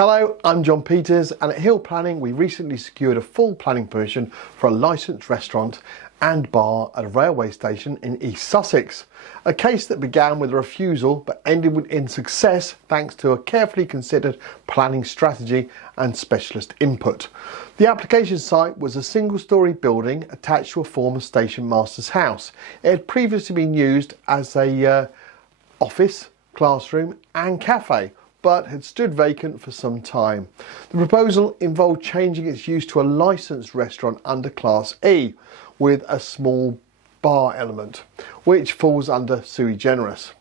Hello, I'm John Peters, and at Hill Planning we recently secured a full planning permission for a licensed restaurant and bar at a railway station in East Sussex. A case that began with a refusal but ended in success thanks to a carefully considered planning strategy and specialist input. The application site was a single-storey building attached to a former station master's house. It had previously been used as a office, classroom and cafe, but had stood vacant for some time. The proposal involved changing its use to a licensed restaurant under Class E with a small bar element, which falls under sui generis.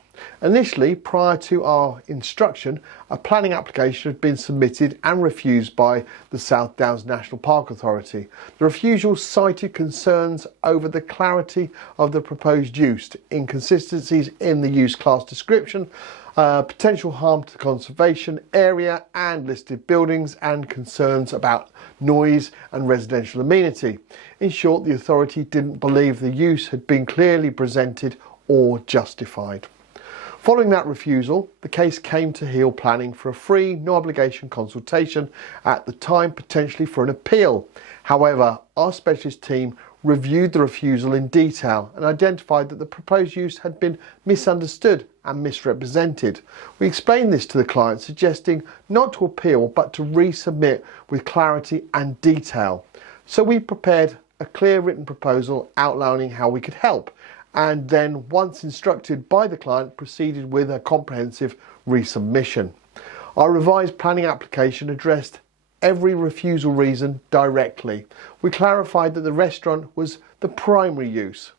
Initially, prior to our instruction, a planning application had been submitted and refused by the South Downs National Park Authority. The refusal cited concerns over the clarity of the proposed use, inconsistencies in the use class description, potential harm to the conservation area and listed buildings, and concerns about noise and residential amenity. In short, the authority didn't believe the use had been clearly presented or justified. Following that refusal, the case came to Hill Planning for a free, no obligation consultation, at the time potentially for an appeal. However, our specialist team reviewed the refusal in detail and identified that the proposed use had been misunderstood and misrepresented. We explained this to the client, suggesting not to appeal but to resubmit with clarity and detail. So we prepared a clear written proposal outlining how we could help, and then, once instructed by the client, proceeded with a comprehensive resubmission. Our revised planning application addressed every refusal reason directly. We clarified that the restaurant was the primary use,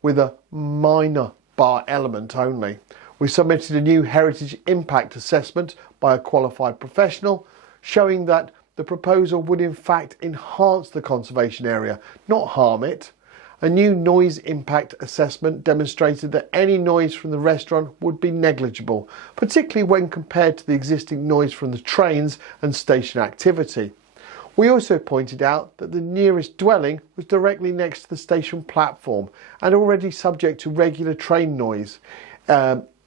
with a minor bar element only. We submitted a new heritage impact assessment by a qualified professional, showing that the proposal would in fact enhance the conservation area, not harm it. A new noise impact assessment demonstrated that any noise from the restaurant would be negligible, particularly when compared to the existing noise from the trains and station activity. We also pointed out that the nearest dwelling was directly next to the station platform and already subject to regular train noise.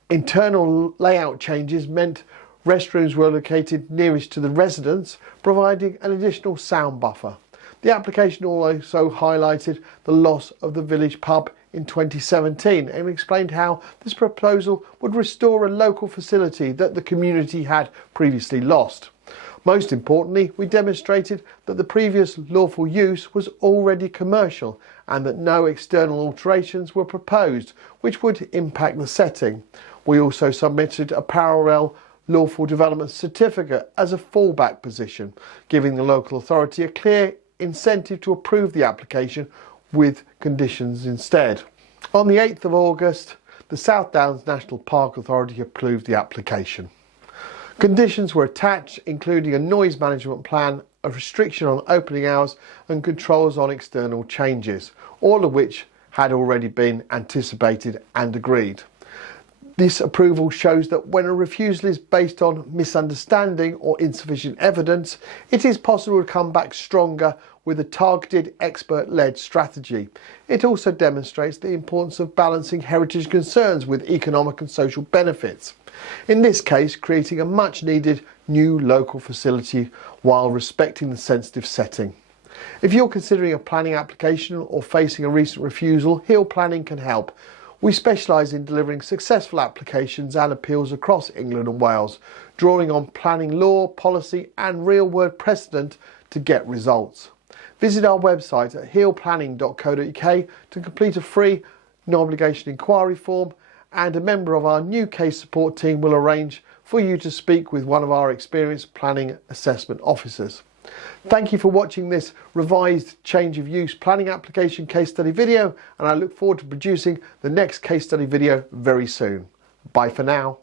Internal layout changes meant restrooms were located nearest to the residents, providing an additional sound buffer. The application also highlighted the loss of the village pub in 2017 and explained how this proposal would restore a local facility that the community had previously lost. Most importantly, we demonstrated that the previous lawful use was already commercial and that no external alterations were proposed which would impact the setting. We also submitted a parallel lawful development certificate as a fallback position, giving the local authority a clear incentive to approve the application with conditions instead. On the 8th of August, the South Downs National Park Authority approved the application. Conditions were attached, including a noise management plan, a restriction on opening hours and controls on external changes, all of which had already been anticipated and agreed. This approval shows that when a refusal is based on misunderstanding or insufficient evidence, it is possible to come back stronger with a targeted, expert-led strategy. It also demonstrates the importance of balancing heritage concerns with economic and social benefits. In this case, creating a much-needed new local facility while respecting the sensitive setting. If you're considering a planning application or facing a recent refusal, Hill Planning can help. We specialise in delivering successful applications and appeals across England and Wales, drawing on planning law, policy and real-world precedent to get results. Visit our website at hillplanning.co.uk to complete a free, no-obligation inquiry form, and a member of our new case support team will arrange for you to speak with one of our experienced planning assessment officers. Thank you for watching this revised change of use planning application case study video, and I look forward to producing the next case study video very soon. Bye for now.